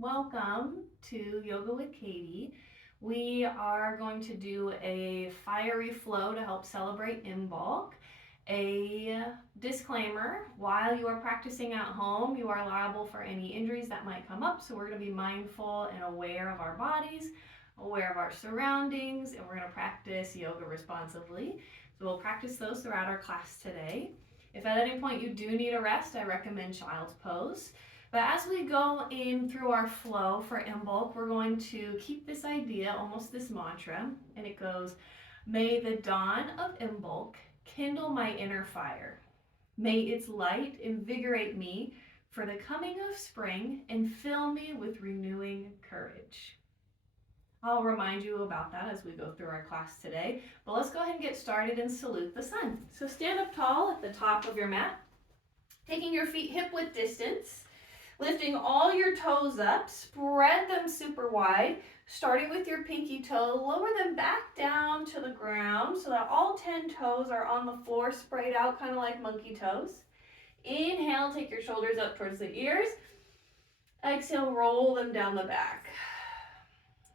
Welcome to Yoga with Katie. We are going to do a fiery flow to help celebrate Imbolc. A disclaimer, while you are practicing at home, you are liable for any injuries that might come up, so we're going to be mindful and aware of our bodies, aware of our surroundings, and we're going to practice yoga responsibly. So we'll practice those throughout our class today. If at any point you do need a rest, I recommend child's pose. But as we go in through our flow for Imbolc, we're going to keep this idea, almost this mantra, and it goes, may the dawn of Imbolc kindle my inner fire. May its light invigorate me for the coming of spring and fill me with renewing courage. I'll remind you about that as we go through our class today, but let's go ahead and get started and salute the sun. So stand up tall at the top of your mat, taking your feet hip-width distance, lifting all your toes up, spread them super wide, starting with your pinky toe, lower them back down to the ground so that all 10 toes are on the floor, sprayed out, kind of like monkey toes. Inhale, take your shoulders up towards the ears. Exhale, roll them down the back.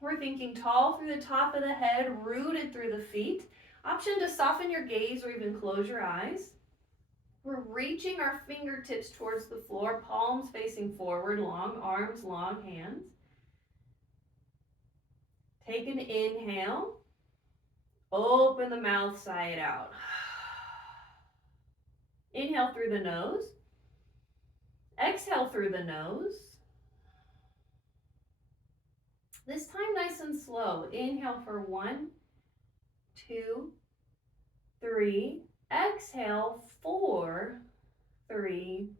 We're thinking tall through the top of the head, rooted through the feet. Option to soften your gaze or even close your eyes. We're reaching our fingertips towards the floor, palms facing forward, long arms, long hands. Take an inhale. Open the mouth, sigh it out. Inhale through the nose. Exhale through the nose. This time nice and slow. Inhale for 1, 2, 3. Exhale, 4, 3,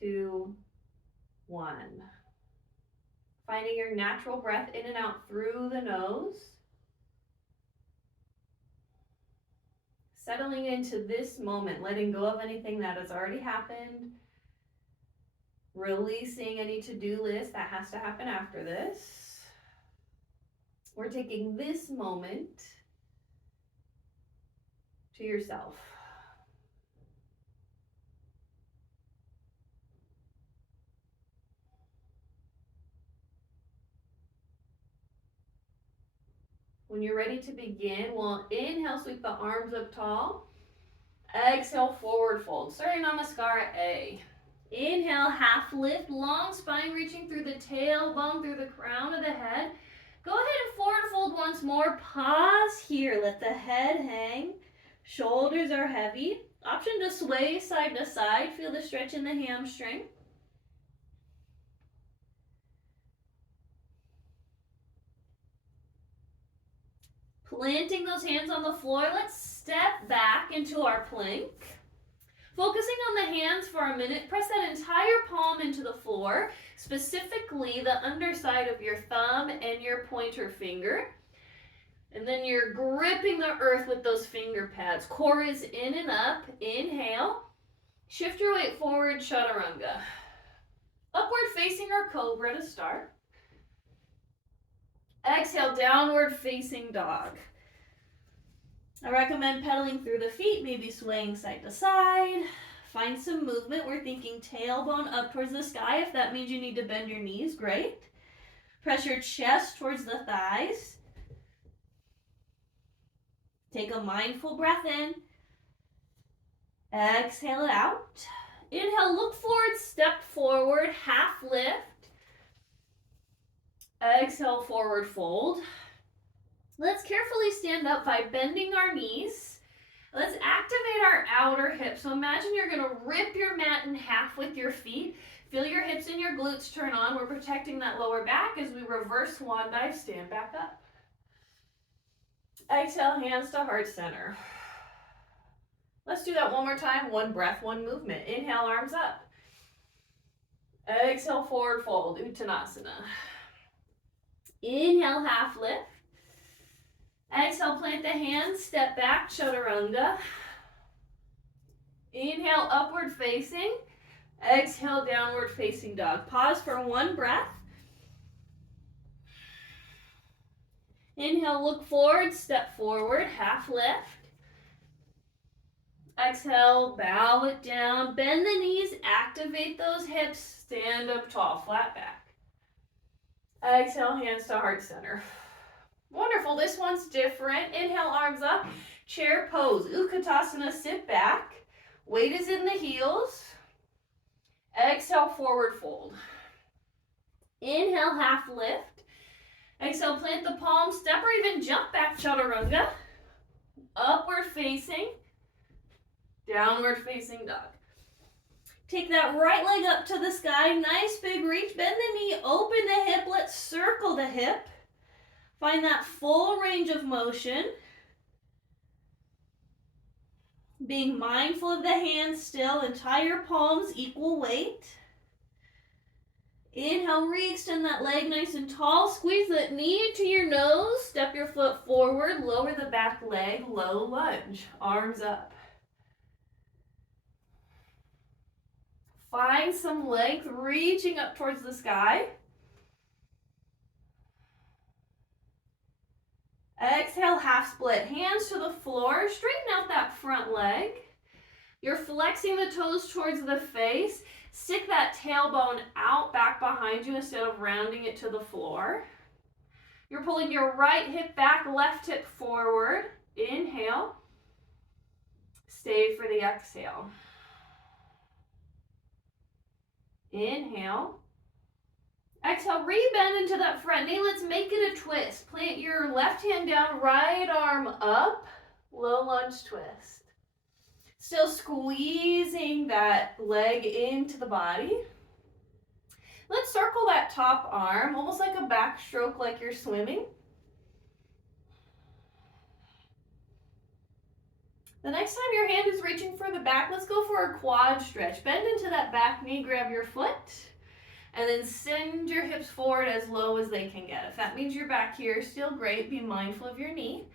2, 1. Finding your natural breath in and out through the nose. Settling into this moment, letting go of anything that has already happened. Releasing any to-do list that has to happen after this. We're taking this moment to yourself. When you're ready to begin, we'll inhale, sweep the arms up tall. Exhale, forward fold. Surya Namaskara A. Inhale, half lift, long spine reaching through the tailbone, through the crown of the head. Go ahead and forward fold once more. Pause here. Let the head hang. Shoulders are heavy. Option to sway side to side. Feel the stretch in the hamstring. Planting those hands on the floor, let's step back into our plank. Focusing on the hands for a minute, press that entire palm into the floor, specifically the underside of your thumb and your pointer finger. And then you're gripping the earth with those finger pads. Core is in and up. Inhale. Shift your weight forward, chaturanga. Upward facing or cobra to start. Exhale, downward facing dog. I recommend pedaling through the feet, maybe swaying side to side. Find some movement. We're thinking tailbone up towards the sky. If that means you need to bend your knees, great. Press your chest towards the thighs. Take a mindful breath in. Exhale it out. Inhale, look forward, step forward, half lift. Exhale, forward fold. Let's carefully stand up by bending our knees. Let's activate our outer hips. So imagine you're going to rip your mat in half with your feet. Feel your hips and your glutes turn on. We're protecting that lower back as we reverse swan dive, stand back up. Exhale, hands to heart center. Let's do that one more time. One breath, one movement. Inhale, arms up. Exhale, forward fold, Uttanasana. Inhale, half lift. Exhale, plant the hands, step back, chaturanga. Inhale, upward facing. Exhale, downward facing dog. Pause for one breath. Inhale, look forward, step forward, half lift. Exhale, bow it down, bend the knees, activate those hips, stand up tall, flat back. Exhale, hands to heart center. Wonderful, this one's different. Inhale, arms up, chair pose, Utkatasana, sit back. Weight is in the heels. Exhale, forward fold. Inhale, half lift. Exhale, plant the palms, step or even jump back, chaturanga. Upward facing, downward facing dog. Take that right leg up to the sky, nice big reach, bend the knee, open the hip, let's circle the hip. Find that full range of motion. Being mindful of the hands still and tie your palms equal weight. Inhale, re-extend that leg nice and tall. Squeeze that knee into your nose. Step your foot forward. Lower the back leg. Low lunge. Arms up. Find some length, reaching up towards the sky. Exhale, half split. Hands to the floor. Straighten out that front leg. You're flexing the toes towards the face. Stick that tailbone out back behind you instead of rounding it to the floor. You're pulling your right hip back, left hip forward. Inhale. Stay for the exhale. Inhale. Exhale, re-bend into that front knee. Let's make it a twist. Plant your left hand down, right arm up. Low lunge twist. Still squeezing that leg into the body. Let's circle that top arm, almost like a backstroke like you're swimming. The next time your hand is reaching for the back, let's go for a quad stretch. Bend into that back knee, grab your foot, and then send your hips forward as low as they can get. If that means you're back here, still great. Be mindful of your knee.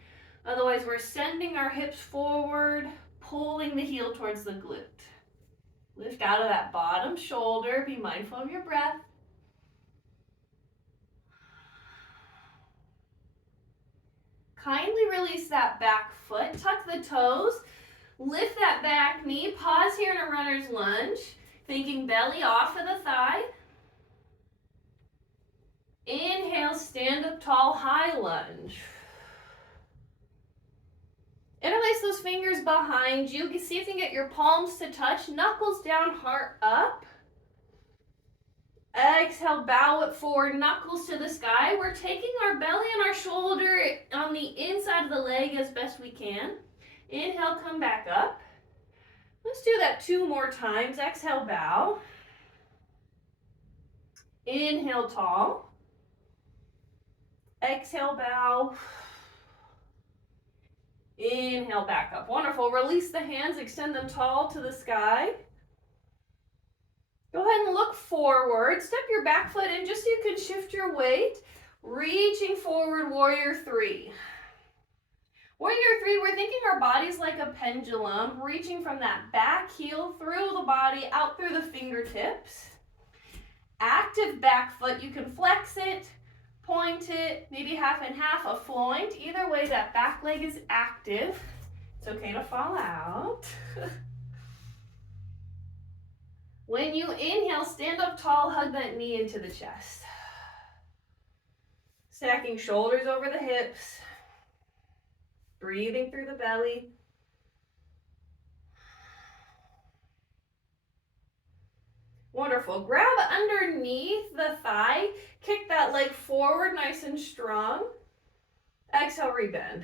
Otherwise, we're sending our hips forward, pulling the heel towards the glute. Lift out of that bottom shoulder. Be mindful of your breath. Kindly release that back foot. Tuck the toes. Lift that back knee. Pause here in a runner's lunge. Thinking belly off of the thigh. Inhale, stand up tall, high lunge. Interlace those fingers behind you. See if you can get your palms to touch. Knuckles down, heart up. Exhale, bow it forward, knuckles to the sky. We're taking our belly and our shoulder on the inside of the leg as best we can. Inhale, come back up. Let's do that 2 more times. Exhale, bow. Inhale, tall. Exhale, bow. Inhale, back up. Wonderful. Release the hands, extend them tall to the sky. Go ahead and look forward. Step your back foot in just so you can shift your weight. Reaching forward, warrior 3. Warrior 3, we're thinking our body's like a pendulum, reaching from that back heel through the body, out through the fingertips. Active back foot, you can flex it, point it, maybe half and half, a point. Either way, that back leg is active. It's okay to fall out. When you inhale, stand up tall, hug that knee into the chest. Stacking shoulders over the hips. Breathing through the belly. Wonderful. Grab underneath the thigh. Kick that leg forward nice and strong. Exhale, rebend.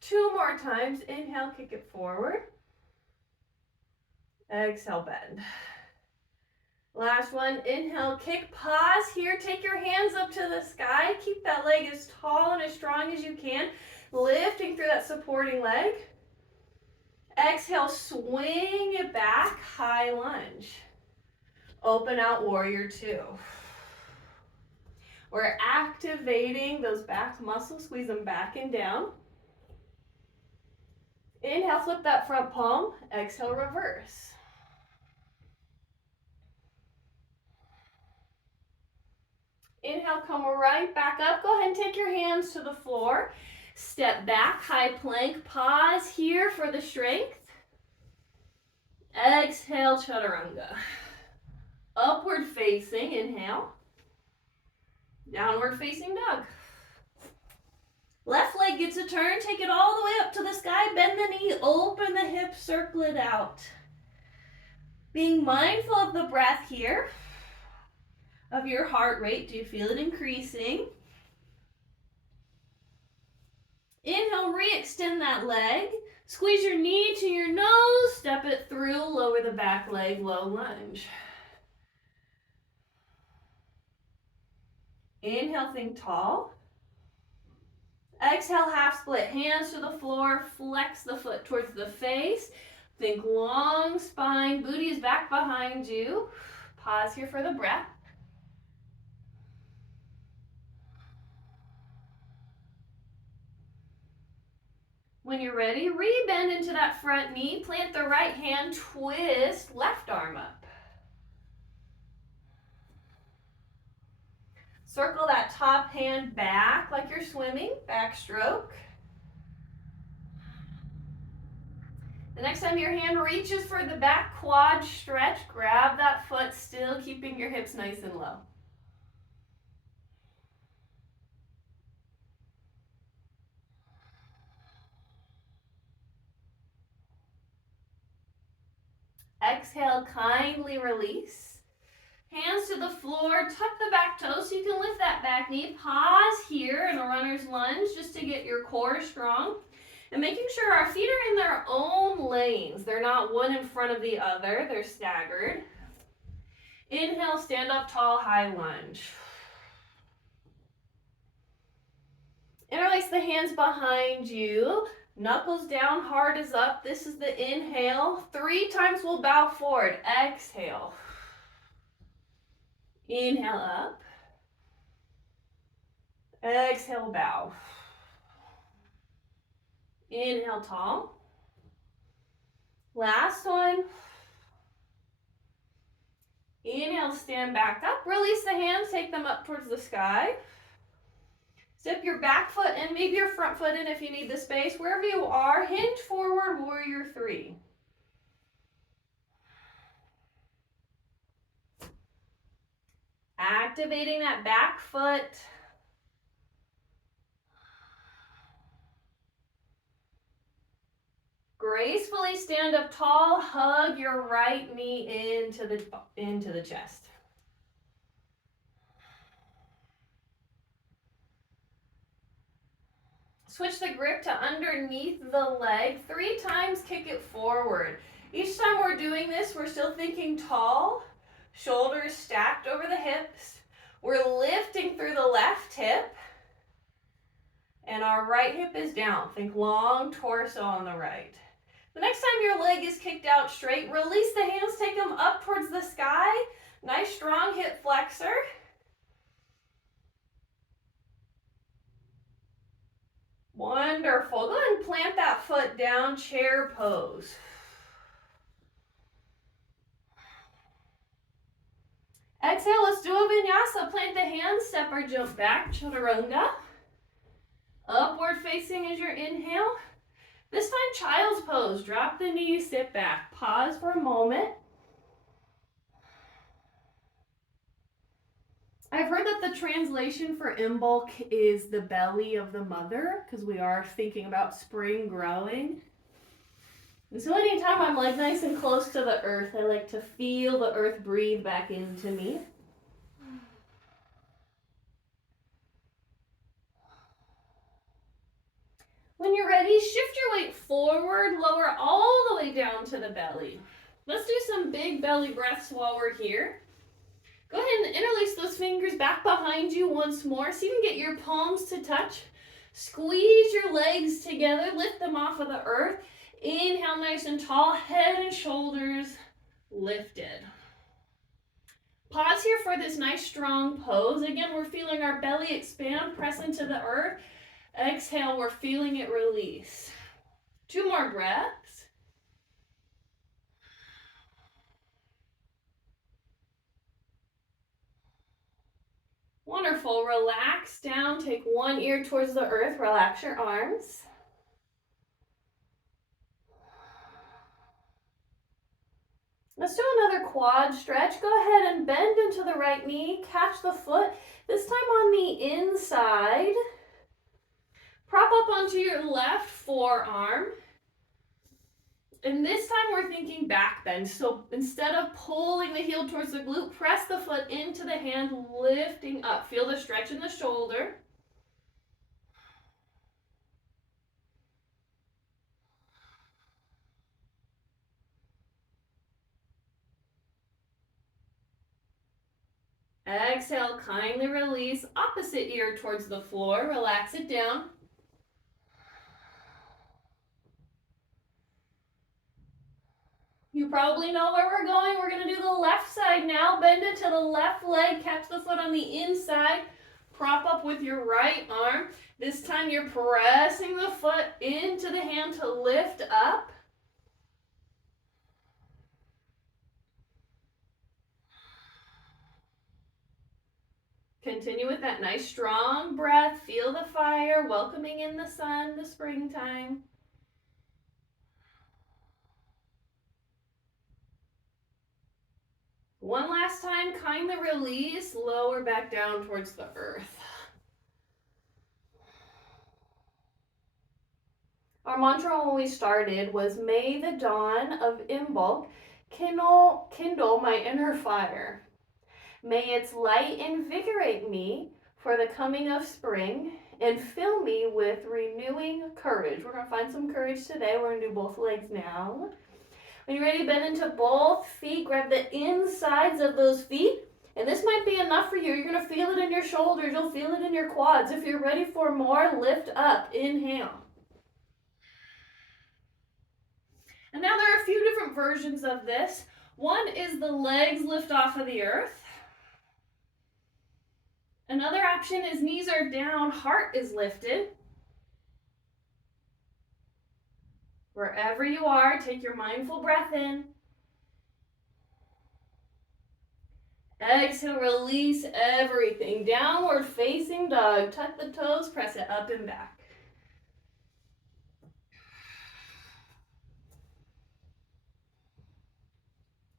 2 more times. Inhale, kick it forward. Exhale, bend. Last one. Inhale, kick, pause here. Take your hands up to the sky. Keep that leg as tall and as strong as you can. Lifting through that supporting leg. Exhale, swing it back, high lunge. Open out, warrior 2. We're activating those back muscles, squeeze them back and down. Inhale, flip that front palm. Exhale, reverse. Inhale, come right back up. Go ahead and take your hands to the floor. Step back, high plank. Pause here for the strength. Exhale, chaturanga. Upward facing, inhale. Downward facing dog. Left leg gets a turn. Take it all the way up to the sky. Bend the knee, open the hip, circle it out. Being mindful of the breath here, of your heart rate. Do you feel it increasing? Inhale, re-extend that leg. Squeeze your knee to your nose, step it through, lower the back leg, low lunge. Inhale, think tall. Exhale, half split, hands to the floor, flex the foot towards the face. Think long spine, booty is back behind you. Pause here for the breath. When you're ready, re-bend into that front knee, plant the right hand, twist left arm up. Circle that top hand back like you're swimming, backstroke. The next time your hand reaches for the back quad stretch, grab that foot, still keeping your hips nice and low. Exhale, kindly release. Hands to the floor, tuck the back toe so you can lift that back knee. Pause here in a runner's lunge just to get your core strong. And making sure our feet are in their own lanes. They're not one in front of the other, they're staggered. Inhale, stand up tall, high lunge. Interlace the hands behind you. Knuckles down, heart is up. This is the inhale. 3 times we'll bow forward. Exhale. Inhale up. Exhale, bow. Inhale, tall. Last one. Inhale, stand back up. Release the hands, take them up towards the sky. Step your back foot in, maybe your front foot in if you need the space. Wherever you are, hinge forward, warrior 3. Activating that back foot. Gracefully stand up tall, hug your right knee into the chest. Switch the grip to underneath the leg. 3 times kick it forward. Each time we're doing this, we're still thinking tall, shoulders stacked over the hips. We're lifting through the left hip, and our right hip is down. Think long torso on the right. The next time your leg is kicked out straight, release the hands, take them up towards the sky. Nice strong hip flexor. Wonderful. Go ahead and plant that foot down, chair pose. Exhale, let's do a vinyasa. Plant the hands, step or jump back, chaturanga. Upward facing as your inhale. This time, child's pose. Drop the knees, sit back. Pause for a moment. I've heard that the translation for Imbolc is the belly of the mother, because we are thinking about spring growing. And so anytime I'm like nice and close to the earth, I like to feel the earth breathe back into me. When you're ready, shift your weight forward, lower all the way down to the belly. Let's do some big belly breaths while we're here. Go ahead and interlace those fingers back behind you once more so you can get your palms to touch. Squeeze your legs together, lift them off of the earth. Inhale nice and tall, head and shoulders lifted. Pause here for this nice strong pose. Again, we're feeling our belly expand, press into the earth. Exhale, we're feeling it release. 2 more breaths. Wonderful. Relax down. Take one ear towards the earth. Relax your arms. Let's do another quad stretch. Go ahead and bend into the right knee. Catch the foot. This time on the inside. Prop up onto your left forearm. And this time we're thinking back bend. So instead of pulling the heel towards the glute, press the foot into the hand, lifting up. Feel the stretch in the shoulder. Exhale, kindly release, opposite ear towards the floor, relax it down. You probably know where we're going. We're going to do the left side now. Bend it to the left leg, catch the foot on the inside, prop up with your right arm. This time you're pressing the foot into the hand to lift up. Continue with that nice strong breath. Feel the fire, welcoming in the sun, the springtime. One last time, kindly release, lower back down towards the earth. Our mantra when we started was, may the dawn of Imbolc kindle my inner fire. May its light invigorate me for the coming of spring and fill me with renewing courage. We're going to find some courage today. We're going to do both legs now. When you're ready, bend into both feet. Grab the insides of those feet. And this might be enough for you. You're going to feel it in your shoulders. You'll feel it in your quads. If you're ready for more, lift up. Inhale. And now there are a few different versions of this. One is the legs lift off of the earth. Another option is knees are down, heart is lifted. Wherever you are, take your mindful breath in. Exhale, release everything. Downward facing dog. Tuck the toes, press it up and back.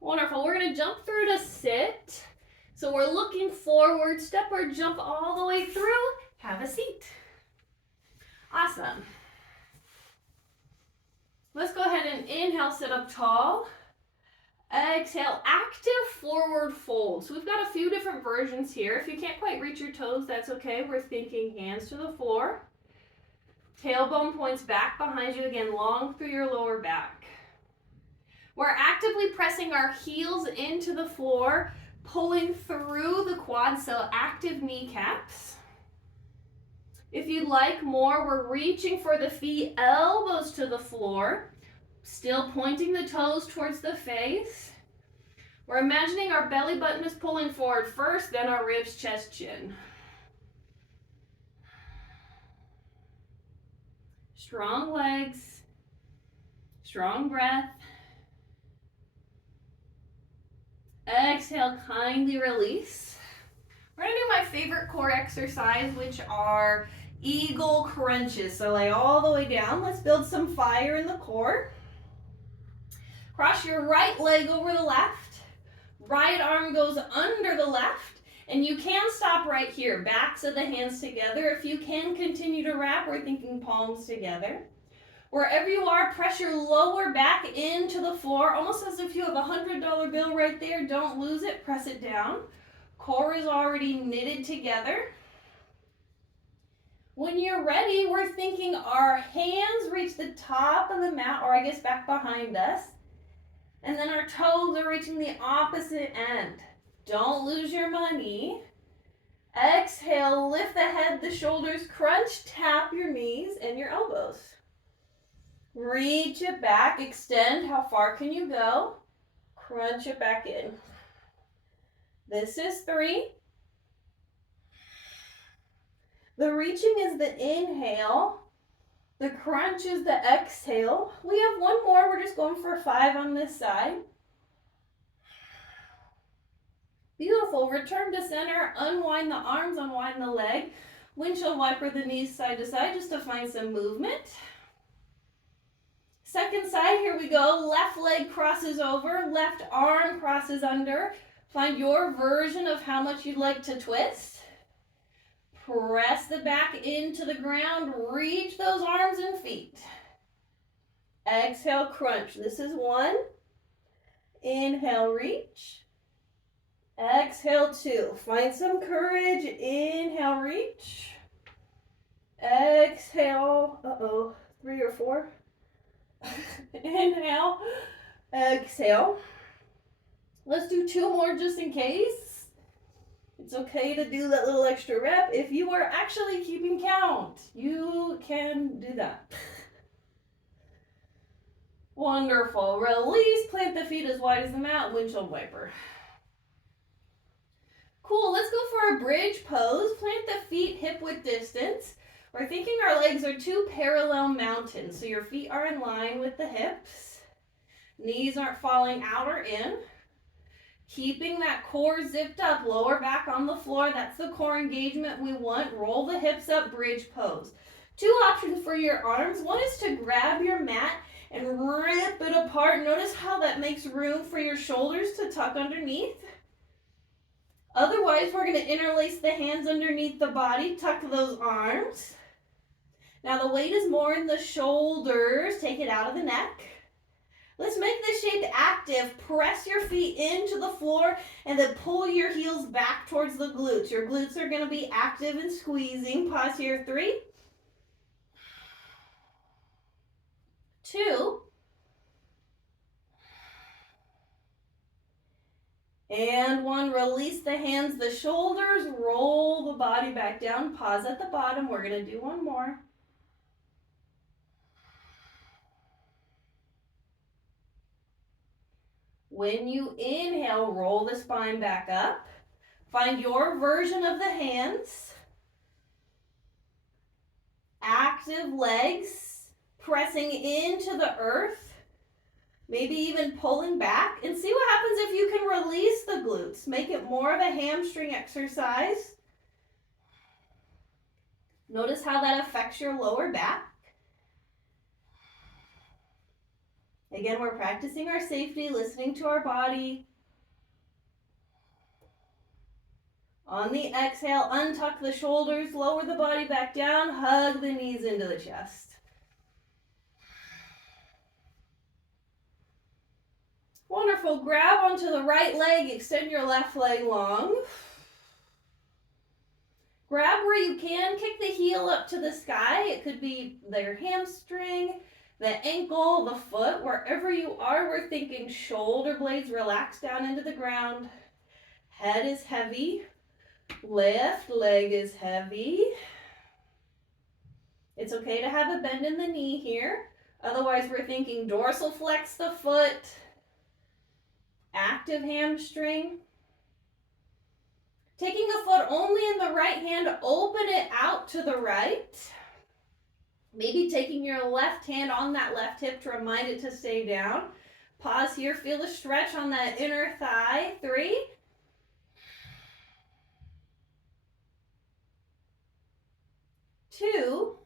Wonderful. We're going to jump through to sit. So we're looking forward, step or jump all the way through. Have a seat. Awesome. Let's go ahead and inhale, sit up tall. Exhale, active forward fold. So we've got a few different versions here. If you can't quite reach your toes, that's okay. We're thinking hands to the floor. Tailbone points back behind you again, long through your lower back. We're actively pressing our heels into the floor, pulling through the quads, so active kneecaps. If you'd like more, we're reaching for the feet, elbows to the floor, still pointing the toes towards the face. We're imagining our belly button is pulling forward first, then our ribs, chest, chin. Strong legs, strong breath. Exhale, kindly release. We're going to do my favorite core exercise, which are eagle crunches. So lay all the way down. Let's build some fire in the core. Cross your right leg over the left. Right arm goes under the left. And you can stop right here. Backs of the hands together. If you can continue to wrap, we're thinking palms together. Wherever you are, press your lower back into the floor, almost as if you have a $100 bill right there. Don't lose it, press it down. Core is already knitted together. When you're ready, we're thinking our hands reach the top of the mat, or I guess back behind us. And then our toes are reaching the opposite end. Don't lose your money. Exhale, lift the head, the shoulders, crunch, tap your knees and your elbows. Reach it back, extend. How far can you go? Crunch it back in. This is 3. The reaching is the inhale. The crunch is the exhale. We have one more. We're just going for 5 on this side. Beautiful. Return to center. Unwind the arms, unwind the leg. Windshield wiper the knees side to side just to find some movement. Second side, here we go. Left leg crosses over, left arm crosses under. Find your version of how much you'd like to twist. Press the back into the ground. Reach those arms and feet. Exhale, crunch. This is 1. Inhale, reach. Exhale, 2. Find some courage. Inhale, reach. Exhale. 3 or 4. Inhale. Exhale. Let's do 2 more just in case. It's okay to do that little extra rep. If you are actually keeping count, you can do that. Wonderful. Release. Plant the feet as wide as the mat. Windshield wiper. Cool. Let's go for a bridge pose. Plant the feet hip width distance. We're thinking our legs are 2 parallel mountains. So your feet are in line with the hips. Knees aren't falling out or in. Keeping that core zipped up, lower back on the floor. That's the core engagement we want. Roll the hips up, bridge pose. 2 options for your arms. One is to grab your mat and rip it apart. Notice how that makes room for your shoulders to tuck underneath. Otherwise, we're going to interlace the hands underneath the body, tuck those arms. Now the weight is more in the shoulders. Take it out of the neck. Let's make this shape active. Press your feet into the floor and then pull your heels back towards the glutes. Your glutes are going to be active and squeezing. Pause here. 3, 2, and 1. Release the hands, the shoulders, roll the body back down. Pause at the bottom. We're going to do 1 more. When you inhale, roll the spine back up. Find your version of the hands. Active legs, pressing into the earth. Maybe even pulling back. And see what happens if you can release the glutes. Make it more of a hamstring exercise. Notice how that affects your lower back. Again, we're practicing our safety, listening to our body. On the exhale, untuck the shoulders, lower the body back down, hug the knees into the chest. Wonderful. Grab onto the right leg, extend your left leg long. Grab where you can, kick the heel up to the sky. It could be their hamstring, the ankle, the foot, wherever you are. We're thinking shoulder blades relax down into the ground. Head is heavy. Left leg is heavy. It's okay to have a bend in the knee here. Otherwise, we're thinking dorsal flex the foot. Active hamstring. Taking a foot only in the right hand, open it out to the right. Maybe taking your left hand on that left hip to remind it to stay down. Pause here, feel the stretch on that inner thigh. 3, 2,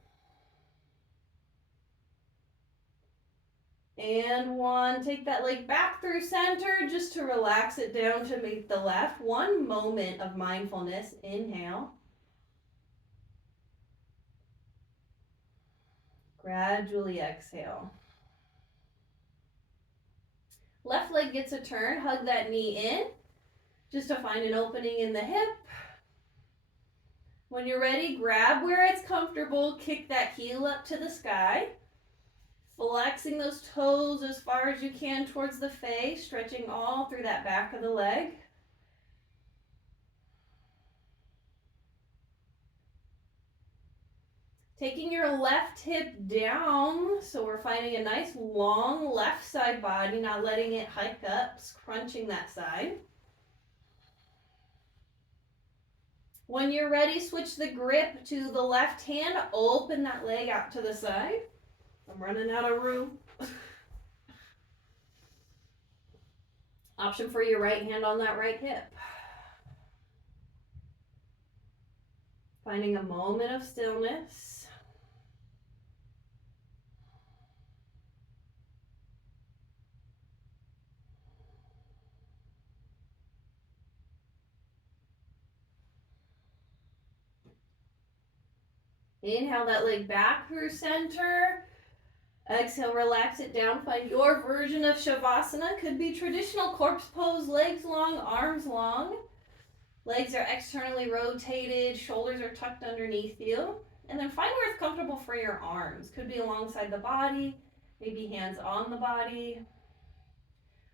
and 1. Take that leg back through center just to relax it down to meet the left. 1 moment of mindfulness. Inhale. Gradually exhale. Left leg gets a turn. Hug that knee in just to find an opening in the hip. When you're ready, grab where it's comfortable. Kick that heel up to the sky. Flexing those toes as far as you can towards the face, stretching all through that back of the leg. Taking your left hip down, so we're finding a nice long left side body, not letting it hike up, crunching that side. When you're ready, switch the grip to the left hand, open that leg out to the side. I'm running out of room. Option for your right hand on that right hip. Finding a moment of stillness. Inhale that leg back through center. Exhale, relax it down. Find your version of Shavasana. Could be traditional corpse pose, legs long, arms long. Legs are externally rotated, shoulders are tucked underneath you. And then find where it's comfortable for your arms. Could be alongside the body, maybe hands on the body.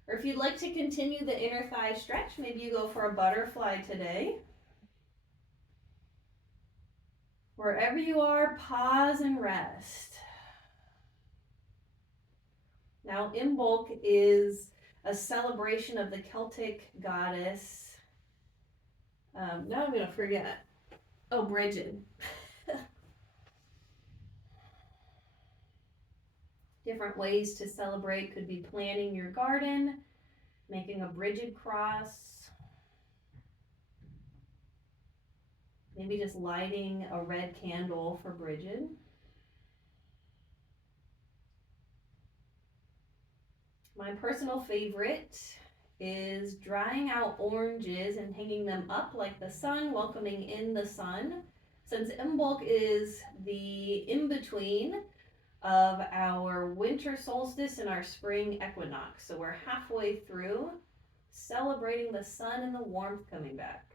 Or if you'd like to continue the inner thigh stretch, maybe you go for a butterfly today. Wherever you are, pause and rest. Now, Imbolc is a celebration of the Celtic goddess. Now I'm going to forget. Oh, Brigid. Different ways to celebrate could be planting your garden, making a Brigid cross, maybe just lighting a red candle for Brigid. My personal favorite is drying out oranges and hanging them up like the sun, welcoming in the sun. Since Imbolc is the in-between of our winter solstice and our spring equinox. So we're halfway through, celebrating the sun and the warmth coming back.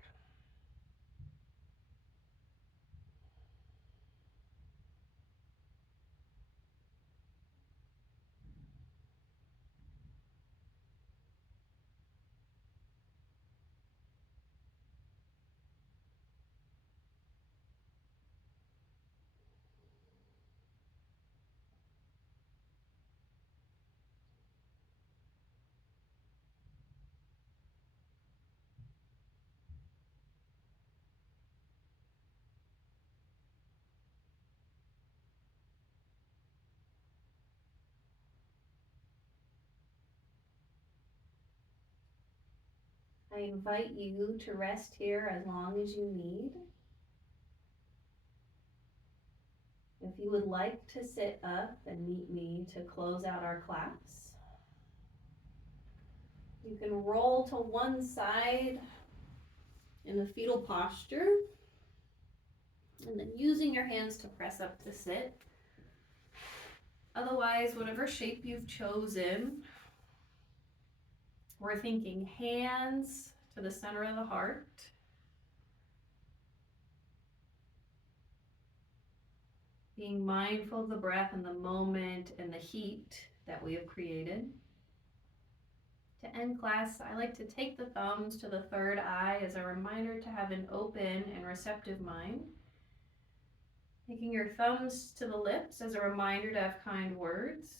I invite you to rest here as long as you need. If you would like to sit up and meet me to close out our class, you can roll to one side in the fetal posture, and then using your hands to press up to sit. Otherwise, whatever shape you've chosen, we're thinking hands to the center of the heart. Being mindful of the breath and the moment and the heat that we have created. To end class, I like to take the thumbs to the third eye as a reminder to have an open and receptive mind. Taking your thumbs to the lips as a reminder to have kind words.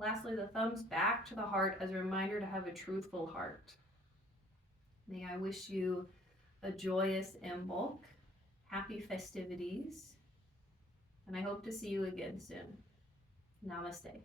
Lastly, the thumbs back to the heart as a reminder to have a truthful heart. May I wish you a joyous Imbolc, happy festivities, and I hope to see you again soon. Namaste.